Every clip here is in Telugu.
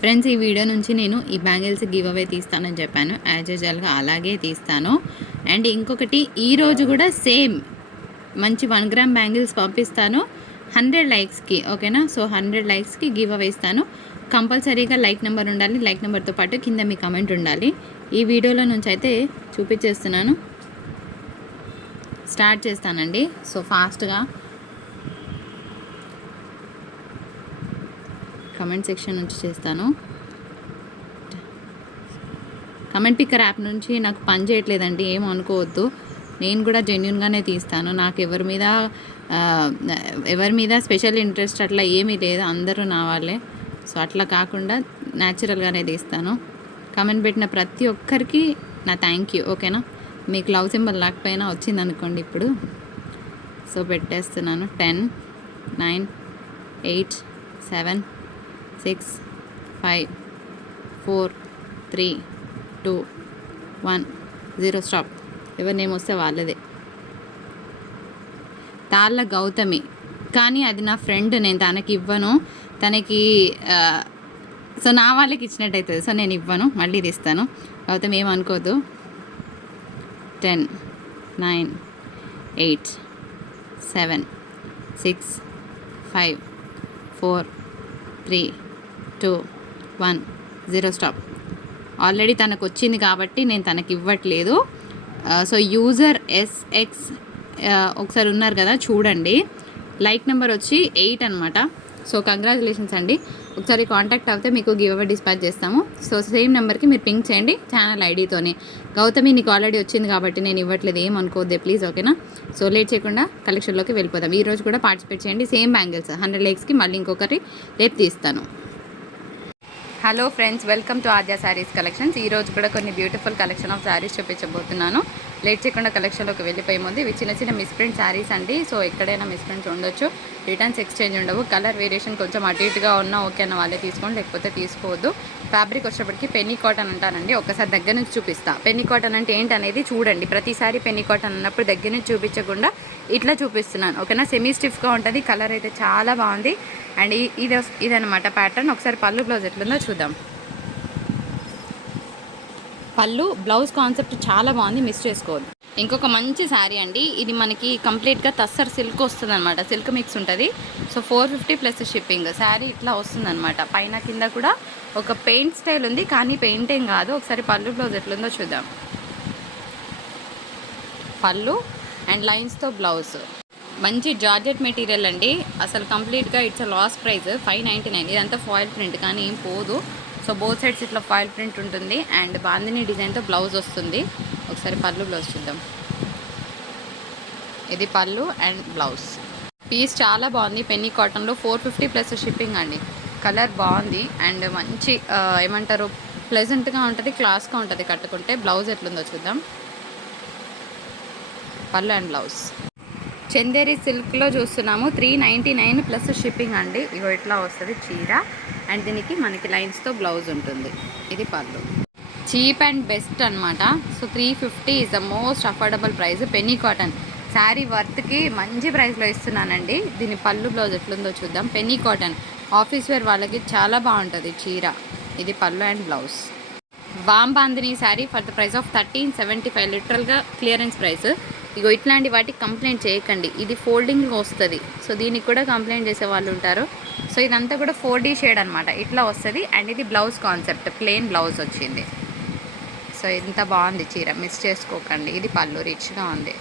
ఫ్రెండ్స్ ఈ వీడియో నుంచి నేను ఈ బ్యాంగిల్స్ గివ్ అవే తీస్తానని చెప్పాను. యాజ్ యూజువల్గా అలాగే తీస్తాను. అండ్ ఇంకొకటి ఈరోజు కూడా సేమ్ మంచి వన్ గ్రామ్ బ్యాంగిల్స్ పంపిస్తాను. హండ్రెడ్ లైక్స్కి ఓకేనా? సో హండ్రెడ్ లైక్స్కి గివ్ అవే ఇస్తాను. కంపల్సరీగా లైక్ నెంబర్ ఉండాలి. లైక్ నెంబర్తో పాటు కింద మీ కమెంట్ ఉండాలి. ఈ వీడియోలో నుంచి అయితే చూపించేస్తున్నాను స్టార్ట్ చేస్తానండి. సో ఫాస్ట్గా కమెంట్ సెక్షన్ నుంచి చేస్తాను. కమెంట్ పిక్కర్ యాప్ నుంచి నాకు పని చేయట్లేదండి ఏం అనుకోవద్దు. నేను కూడా జెన్యున్గానే తీస్తాను. నాకు ఎవరి మీద ఎవరి మీద స్పెషల్ ఇంట్రెస్ట్ అట్లా ఏమీ లేదు. అందరూ నా వాళ్ళే. సో అట్లా కాకుండా న్యాచురల్గానే తీస్తాను. కమెంట్ పెట్టిన ప్రతి ఒక్కరికి నా థ్యాంక్ యూ ఓకేనా మీకు లవ్ సింబల్ లేకపోయినా వచ్చింది అనుకోండి ఇప్పుడు. సో పెట్టేస్తున్నాను. Ten nine eight seven six five four three two one zero stop. ఎవరి నేమ్ వస్తే వాళ్ళదే. తాళ్ళ గౌతమి. కానీ అది నా ఫ్రెండ్ నేను తనకి ఇవ్వను. తనకి సో నా వాళ్ళకి ఇచ్చినట్టు అవుతుంది సో నేను ఇవ్వను మళ్ళీ ఇది ఇస్తాను Gautami ఏమనుకోదు ten nine eight seven six five four three two one zero stop. Already తనకు వచ్చింది కాబట్టి నేను తనకి ఇవ్వట్లేదు సో యూజర్ ఎస్ఎక్స్ ఒకసారి ఉన్నారు కదా చూడండి. లైక్ నెంబర్ వచ్చి ఎయిట్ అనమాట సో కంగ్రాచులేషన్స్ అండి. ఒకసారి కాంటాక్ట్ అవుతే మీకు గివ్ అవర్ డిస్పాచ్ చేస్తాము. సో సేమ్ నెంబర్కి మీరు పింక్ చేయండి ఛానల్ ఐడితోని. గౌతమి నీకు ఆల్రెడీ వచ్చింది కాబట్టి నేను ఇవ్వట్లేదు ఏం అనుకోవద్దే ప్లీజ్ ఓకేనా? సో లేట్ చేయకుండా కలెక్షన్లోకి వెళ్ళిపోదాం. ఈరోజు కూడా పార్టిసిపేట్ చేయండి. సేమ్ బ్యాంగిల్స్ హండ్రెడ్ లేక్స్కి మళ్ళీ ఇంకొకటి రేపు తీస్తాను. Hello friends welcome to Aadya saris collections. ఈ రోజు కూడా కొన్ని బ్యూటిఫుల్ కలెక్షన్ ఆఫ్ శారీస్ చూపించబోతున్నాను. లేట్ చేయకుండా కలెక్షన్లోకి వెళ్ళిపోయే ఇవి చిన్న చిన్న మిస్ప్రింట్ శారీస్ అండి. సో ఎక్కడైనా మిస్ప్రింట్స్ ఉండొచ్చు. రిటర్న్స్ ఎక్స్చేంజ్ ఉండవు. కలర్ వేరియేషన్ కొంచెం అటు ఇటుగా ఉన్నా ఓకే అన్న వాళ్ళే తీసుకోండి లేకపోతే తీసుకోవద్దు. ఫ్యాబ్రిక్ వచ్చేప్పటికి పెన్నీ కాటన్ అంటానండి ఒకసారి దగ్గర నుంచి చూపిస్తా. పెన్నీ కాటన్ అంటే ఏంటనేది చూడండి. ప్రతిసారి పెన్నీ కాటన్ అన్నప్పుడు దగ్గర నుంచి చూపించకుండా ఇట్లా చూపిస్తున్నాను. ఓకేనా? సెమీ స్టిఫ్గా ఉంటుంది. కలర్ అయితే చాలా బాగుంది. అండ్ ఇది ఇదనమాట ప్యాటర్న్ ఒకసారి పళ్ళు బ్లౌజ్ ఎట్లుందో చూద్దాం. పళ్ళు బ్లౌజ్ కాన్సెప్ట్ చాలా బాగుంది మిస్ చేసుకోవద్దు. ఇంకొక మంచి శారీ అండి ఇది మనకి కంప్లీట్గా తస్సర్ సిల్క్ వస్తుంది అనమాట సిల్క్ మిక్స్ ఉంటుంది. So four fifty plus shipping sari ఇట్లా వస్తుంది అనమాట పైన కింద కూడా ఒక పెయింట్ స్టైల్ ఉంది కానీ పెయింట్ ఏం కాదు. ఒకసారి పళ్ళు బ్లౌజ్ ఎట్లుందో చూద్దాం. పళ్ళు అండ్ లైన్స్తో బ్లౌజ్. మంచి జార్జెట్ మెటీరియల్ అండి. అసలు కంప్లీట్గా it's a loss price five ninety nine ఇదంతా ఫాయిల్ ప్రింట్ కానీ ఏం పోదు. సో బోత్ సైడ్స్ ఇట్లా ఫాయిల్ ప్రింట్ ఉంటుంది అండ్ బాందిని డిజైన్తో బ్లౌజ్ వస్తుంది. ఒకసారి పళ్ళు బ్లౌజ్ చూద్దాం. ఇది పళ్ళు అండ్ బ్లౌజ్. పీస్ చాలా బాగుంది. పెన్నీ కాటన్లో ఫోర్ ఫిఫ్టీ ప్లస్ షిప్పింగ్ అండి. కలర్ బాగుంది అండ్ మంచి ఏమంటారు ప్లెజెంట్గా ఉంటుంది క్లాస్గా ఉంటుంది కట్టుకుంటే బ్లౌజ్ ఎట్లుందో చూద్దాం. పళ్ళు అండ్ బ్లౌజ్. చందేరి సిల్క్లో చూస్తున్నాము. Three ninety nine plus shipping అండి. ఇగో ఇట్లా వస్తుంది చీర. అండ్ దీనికి మనకి లైన్స్తో బ్లౌజ్ ఉంటుంది. ఇది పళ్ళు. చీప్ అండ్ బెస్ట్ అనమాట so three fifty is the most affordable price penny cotton sari వర్త్కి మంచి ప్రైస్లో ఇస్తున్నానండి. దీని పళ్ళు బ్లౌజ్ ఎట్లుందో చూద్దాం. పెన్నీ కాటన్ ఆఫీస్ వేర్ వాళ్ళకి చాలా బాగుంటుంది చీర. ఇది పళ్ళు and blouse. Warm sari for the price of thirteen seventy five లిటరల్గా క్లియరెన్స్ ప్రైస్ ఇగో ఇట్లాంటి వాటికి కంప్లైంట్ చేయకండి. ఇది ఫోల్డింగ్ వస్తుంది. సో దీనికి కూడా కంప్లైంట్ చేసే వాళ్ళు ఉంటారు. సో ఇదంతా కూడా ఫోర్ డీ షేడ్ అనమాట ఇట్లా వస్తుంది. అండ్ ఇది బ్లౌజ్ కాన్సెప్ట్ ప్లెయిన్ బ్లౌజ్ వచ్చింది. సో ఇంత బాగుంది చీర. మిస్ చేసుకోకండి. ఇది పళ్ళు రిచ్గా ఉంది.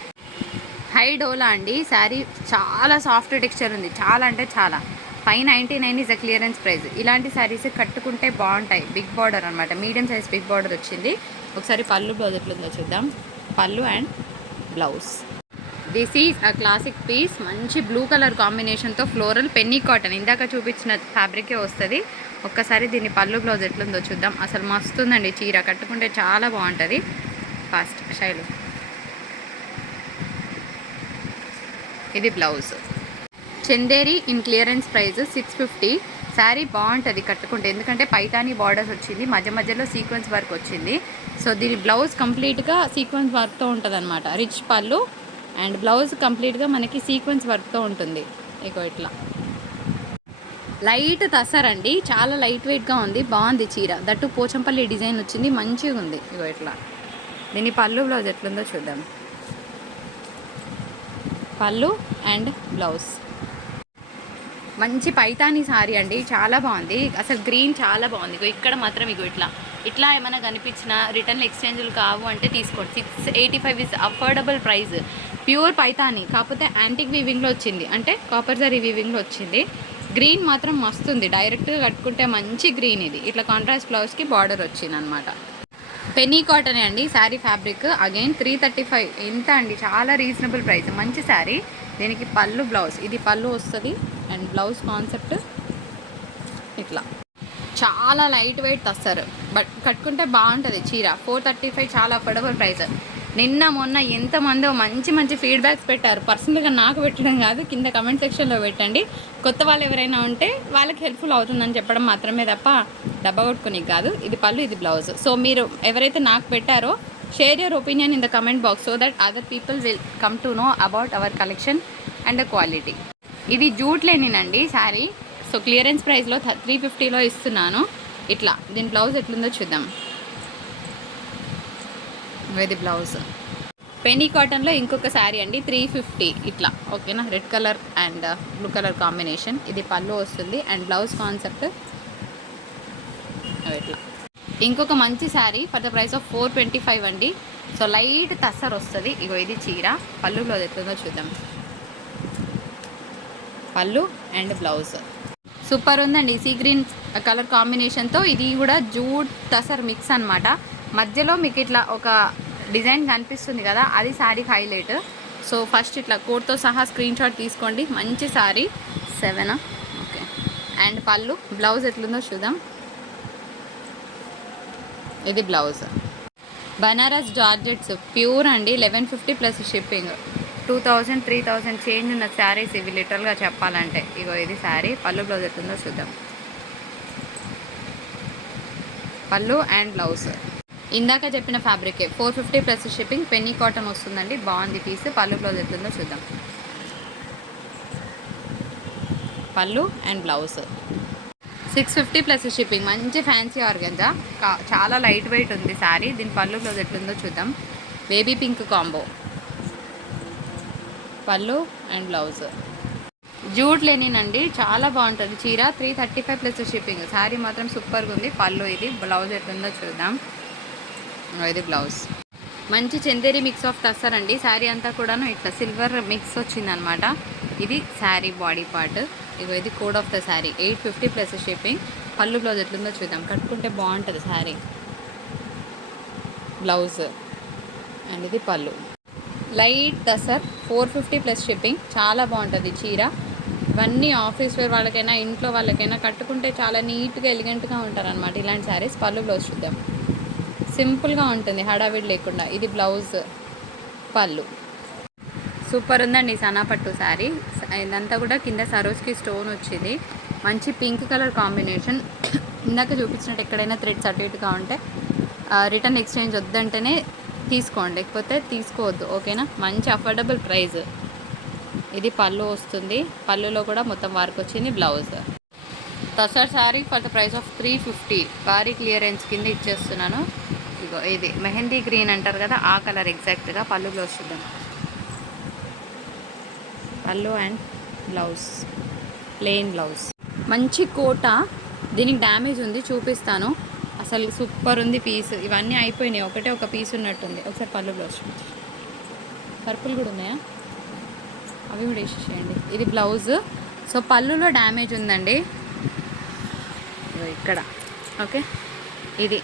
హై డోలా అండి. శారీ చాలా సాఫ్ట్ టెక్స్చర్ ఉంది. చాలా అంటే చాలా. Five ninety nine is a clearance price ఇలాంటి శారీస్ కట్టుకుంటే బాగుంటాయి. బిగ్ బార్డర్ అనమాట మీడియం సైజ్ బిగ్ బార్డర్ వచ్చింది. ఒకసారి పళ్ళు బ్లౌజ్ ఎట్లుందో చూద్దాం. Pallu and blouse this is a classic piece మంచి బ్లూ కలర్ కాంబినేషన్తో ఫ్లోరల్ పెన్నీ కాటన్ ఇందాక చూపించిన ఫ్యాబ్రికే వస్తుంది. ఒక్కసారి దీన్ని పళ్ళు బ్లౌజ్ ఎట్లుందో చూద్దాం. అసలు మస్తుందండి చీర. కట్టుకుంటే చాలా బాగుంటుంది. ఫాస్ట్ శైలు. ఇది blouse Chanderi in clearance price six fifty sari బాగుంటుంది కట్టుకుంటే. ఎందుకంటే పైతాని బార్డర్స్ వచ్చింది. మధ్య మధ్యలో సీక్వెన్స్ వర్క్ వచ్చింది. సో దీని బ్లౌజ్ కంప్లీట్గా సీక్వెన్స్ వర్క్తో ఉంటుంది అనమాట రిచ్ పళ్ళు అండ్ బ్లౌజ్ కంప్లీట్గా మనకి సీక్వెన్స్ వర్క్తో ఉంటుంది. ఇగో ఇట్లా. లైట్ తసరండి చాలా లైట్ వెయిట్గా ఉంది. బాగుంది చీర. దట్టు పోచంపల్లి డిజైన్ వచ్చింది. మంచిగా ఉంది. ఇగో ఇట్లా. దీని పళ్ళు బ్లౌజ్ ఎట్లుందో చూద్దాం. పళ్ళు అండ్ బ్లౌజ్. మంచి పైతాని సారీ అండి. చాలా బాగుంది. అసలు గ్రీన్ చాలా బాగుంది. ఇగో ఇక్కడ మాత్రం ఇగో ఇట్లా. ఇట్లా ఏమైనా కనిపించిన రిటర్న్ ఎక్స్చేంజ్లు కావు అంటే తీసుకోండి. Six eighty five is affordable price. Pure Paithani కాకపోతే యాంటిక్ వీవింగ్లో వచ్చింది. అంటే కాపర్ జరీ వీవింగ్లో వచ్చింది. గ్రీన్ మాత్రం మస్తుంది. డైరెక్ట్గా కట్టుకుంటే మంచి గ్రీన్ ఇది. ఇట్లా కాంట్రాస్ట్ బ్లౌజ్కి బార్డర్ వచ్చింది అనమాట పెనీ కాటన్ అండి. Sari fabric. Again three thirty five. ఎంత అండి? చాలా రీజనబుల్ ప్రైస్. మంచి శారీ. దీనికి పళ్ళు బ్లౌజ్. ఇది పళ్ళు వస్తుంది. అండ్ బ్లౌజ్ కాన్సెప్ట్ ఇట్లా. చాలా లైట్ వెయిట్ తస్తారు. బట్ కట్టుకుంటే బాగుంటుంది చీర. ఫోర్ థర్టీ ఫైవ్ చాలా అఫోర్డబుల్ ప్రైస్. నిన్న మొన్న ఎంతమందో మంచి మంచి ఫీడ్బ్యాక్స్ పెట్టారు. పర్సనల్గా నాకు పెట్టడం కాదు కింద కమెంట్ సెక్షన్లో పెట్టండి. కొత్త వాళ్ళు ఎవరైనా ఉంటే వాళ్ళకి హెల్ప్ఫుల్ అవుతుందని చెప్పడం మాత్రమే తప్ప డబ్బా కొట్టుకునేకి కాదు. ఇది పళ్ళు ఇది బ్లౌజ్ సో మీరు ఎవరైతే నాకు పెట్టారో share your opinion in the comment box so that other people will come to know about our collection and the quality ఇది జూట్ లేనినండి శారీ సో క్లియరెన్స్ ప్రైస్లో త్రీ ఫిఫ్టీలో ఇస్తున్నాను. ఇట్లా దీని బ్లౌజ్ ఎట్లుందో చూద్దాం. ఇది బ్లౌజ్. పెనీ కాటన్లో ఇంకొక శారీ అండి త్రీ ఫిఫ్టీ ఇట్లా. ఓకేనా? Red colour and uh, blue colour combination. ఇది పళ్ళు వస్తుంది అండ్ బ్లౌజ్ కాన్సెప్ట్. ఇట్లా. ఇంకొక మంచి sari for the price of four twenty five అండి. సో లైట్ తసర్ వస్తుంది. ఇగో ఇది చీర. పళ్ళులో బ్లౌజ్ ఎట్లుందో చూద్దాం. Pallu and blouse. సూపర్ ఉందండి. సీ గ్రీన్ కలర్ కాంబినేషన్తో ఇది కూడా జూట్ తసర్ మిక్స్ అనమాట మధ్యలో మీకు ఇట్లా ఒక డిజైన్ కనిపిస్తుంది కదా అది శారీ హైలైట్. సో ఫస్ట్ ఇట్లా కోట్తో సహా స్క్రీన్ షాట్ తీసుకోండి. మంచి sari. Seven okay and pallu blouse ఎట్లుందో చూద్దాం. ఇది బ్లౌజ్. బనారస్ జార్జెట్స్ ప్యూర్ అండి. Eleven fifty plus shipping two thousand three thousand change ఉన్న శారీస్ ఇవి లిటరల్గా చెప్పాలంటే. ఇగో ఇది శారీ. పళ్ళు బ్లౌజ్ ఎట్లుందో చూద్దాం. పళ్ళు అండ్ బ్లౌజ్ ఇందాక చెప్పిన ఫ్యాబ్రికే four fifty plus shipping penny cotton వస్తుందండి. బాగుంది పీస్ పళ్ళు బ్లౌజ్ ఎట్లుందో చూద్దాం. Pallu and blouse six fifty plus shipping మంచి ఫ్యాన్సీ ఆర్గంజా కా చాలా లైట్ వెయిట్ ఉంది శారీ దీని పళ్ళు బ్లౌజ్ ఎట్లుందో చూద్దాం. Baby pink combo pallu and blouse jute లెనినండి చాలా బాగుంటుంది. చీర three thirty five plus shipping sari మాత్రం సూపర్గా ఉంది. పళ్ళు ఇది. బ్లౌజ్ ఎట్లుందో చూద్దాం. ఇది బ్లౌజ్. మంచి చందేరి మిక్స్ ఆఫ్ తస్తారండి అండి. శారీ అంతా కూడాను ఇట్లా సిల్వర్ మిక్స్ వచ్చిందనమాట. ఇది శారీ బాడీ పార్ట్ ఇగో ఇది code of the sari. Eight fifty plus shipping pallu blouse ఎట్లుందో చూద్దాం. కట్టుకుంటే బాగుంటుంది శారీ. బ్లౌజ్. అండ్ ఇది pallu. Light tussar four fifty plus shipping చాలా బాగుంటుంది చీర. ఇవన్నీ ఆఫీస్ వేర్ వాళ్ళకైనా ఇంట్లో వాళ్ళకైనా కట్టుకుంటే చాలా నీట్గా ఎలిగెంట్గా ఉంటారనమాట ఇలాంటి శారీస్. పళ్ళు బ్లౌజ్ చూద్దాం. సింపుల్గా ఉంటుంది హడావిడి లేకుండా. ఇది బ్లౌజ్ పళ్ళు. సూపర్ ఉందండి సనా పట్టు శారీ. ఇదంతా కూడా కింద సరోజ్కి స్టోన్ వచ్చింది. మంచి పింక్ కలర్ కాంబినేషన్. ఇందాక చూపించినట్టు ఎక్కడైనా థ్రెడ్స్ అటు ఇటుగా ఉంటే రిటర్న్ ఎక్స్చేంజ్ వద్దంటేనే తీసుకోండి. లేకపోతే తీసుకోవద్దు ఓకేనా? మంచి అఫోర్డబుల్ ప్రైస్ ఇది పళ్ళు వస్తుంది. పళ్ళులో కూడా మొత్తం వర్క్ వచ్చింది blouse. Tussar sari for the price of three fifty. భారీ క్లియరెన్స్ కింద ఇచ్చేస్తున్నాను. ఇగో ఇది మెహందీ గ్రీన్ అంటారు కదా ఆ కలర్ ఎగ్జాక్ట్గా పళ్ళు బ్లౌజ్ చూద్దాం. పళ్ళు అండ్ బ్లౌజ్ ప్లెయిన్ బ్లౌజ్ మంచి కోట దీనికి డ్యామేజ్ ఉంది చూపిస్తాను. అసలు సూపర్ ఉంది పీస్ ఇవన్నీ అయిపోయినాయి ఒకటే ఒక పీస్ ఉన్నట్టుంది. ఒకసారి పళ్ళు బ్లౌజ్ పర్పుల్ కూడా ఉన్నాయా? అవి కూడా వేసేసేయండి. ఇది బ్లౌజ్ సో పళ్ళులో డ్యామేజ్ ఉందండి. ఇక్కడ. ఓకే ఇది.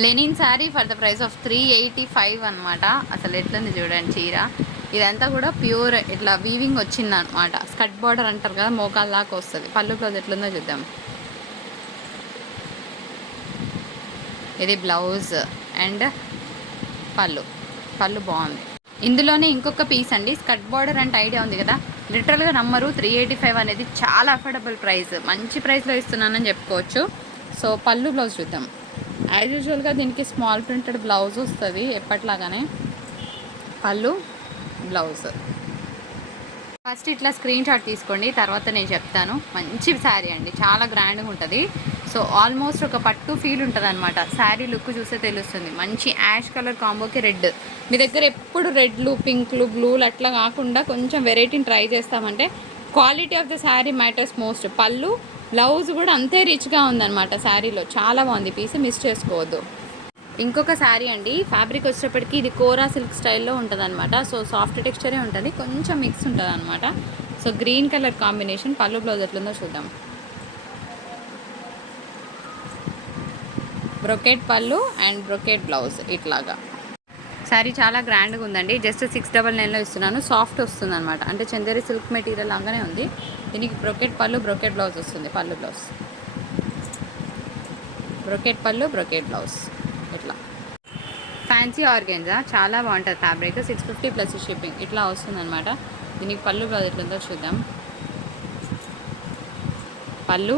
Linen sari for the price of three eighty five అనమాట అసలు ఎట్లుంది చూడండి చీర. ఇదంతా కూడా ప్యూర్ ఇట్లా వీవింగ్ వచ్చింది అనమాట స్కట్ బార్డర్ అంటారు కదా మోకాల దాకా వస్తుంది. పళ్ళు బ్లౌజ్ ఎట్లుందో చూద్దాం. ఇది బ్లౌజ్ అండ్ పళ్ళు. పళ్ళు బాగుంది. ఇందులోనే ఇంకొక పీస్ అండి. స్కట్ బార్డర్ అంటే ఐడియా ఉంది కదా. లిటరల్గా నమ్మరు. త్రీ ఎయిటీ ఫైవ్ అనేది చాలా అఫోర్డబుల్ ప్రైస్ మంచి ప్రైస్లో ఇస్తున్నానని చెప్పుకోవచ్చు. సో పళ్ళు బ్లౌజ్ చూద్దాం. యాజ్ యూజువల్గా దీనికి స్మాల్ ప్రింటెడ్ బ్లౌజ్ వస్తుంది ఎప్పట్లాగానే. పళ్ళు బ్లౌజ్ ఫస్ట్ ఇట్లా స్క్రీన్ షాట్ తీసుకోండి తర్వాత నేను చెప్తాను. మంచి శారీ అండి చాలా గ్రాండ్గా ఉంటుంది. సో ఆల్మోస్ట్ ఒక పట్టు ఫీల్ ఉంటుంది అనమాట శారీ లుక్ చూస్తే తెలుస్తుంది. మంచి యాష్ కలర్ కాంబోకి రెడ్ మీ దగ్గర ఎప్పుడు రెడ్లు పింక్లు బ్లూలు అట్లా కాకుండా కొంచెం వెరైటీని ట్రై చేస్తామంటే quality of the sari matters most pallu blouse కూడా అంతే రిచ్గా ఉందన్నమాట శారీలో. చాలా బాగుంది. పీస్ మిస్ చేసుకోవద్దు. ఇంకొక శారీ అండి. ఫ్యాబ్రిక్ వచ్చేటప్పటికి ఇది కోరా సిల్క్ స్టైల్లో ఉంటుంది అనమాట సో సాఫ్ట్ టెక్స్చరే ఉంటుంది. కొంచెం మిక్స్ ఉంటుంది అనమాట so green colour combination pallu blouse ఎట్లుందో చూద్దాం. బ్రొకెట్ పళ్ళు అండ్ బ్రొకెట్ బ్లౌజ్ ఇట్లాగా. శారీ చాలా గ్రాండ్గా ఉందండి. జస్ట్ సిక్స్ డబల్ నైన్లో ఇస్తున్నాను. సాఫ్ట్ వస్తుంది అనమాట అంటే చందేరి సిల్క్ మెటీరియల్ లాగానే ఉంది. దీనికి బ్రొకెట్ పళ్ళు బ్రొకెట్ బ్లౌజ్ వస్తుంది pallu blouse. Brocade pallu brocade blouse. ఇట్లా. ఫ్యాన్సీ ఆర్గెంజా చాలా బాగుంటుంది fabric six fifty plus shipping ఇట్లా వస్తుందన్నమాట. దీనికి పళ్ళు బ్లౌజ్ ఎట్లుందో చూద్దాం. Pallu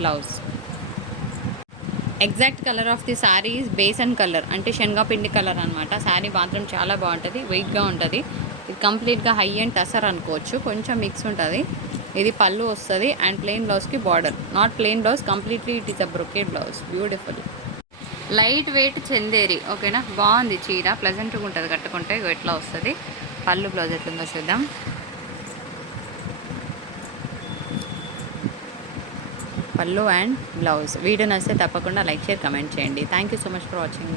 blouse. Exact colour of the sari is besan colour అంటే శనగపిండి కలర్ అనమాట శారీ మాత్రం చాలా బాగుంటుంది. వెయిట్గా ఉంటుంది. కంప్లీట్గా హై అండ్ టసర్ అనుకోవచ్చు. కొంచెం మిక్స్ ఉంటుంది. ఇది పళ్ళు వస్తుంది అండ్ ప్లెయిన్ బ్లౌజ్కి border. Not plain blouse completely it is a brocade blouse. Beautiful. Lightweight Chanderi. ఓకేనా? బాగుంది చీర. ప్లెజెంట్గా ఉంటుంది కట్టుకుంటే. ఎట్లా వస్తుంది? పళ్ళు బ్లౌజ్ ఎట్లుందో చూద్దాం. పళ్ళు అండ్ బ్లౌజ్. వీడియో నచ్చితే తప్పకుండా లైక్ షేర్ కమెంట్ చేయండి. Thank you so much for watching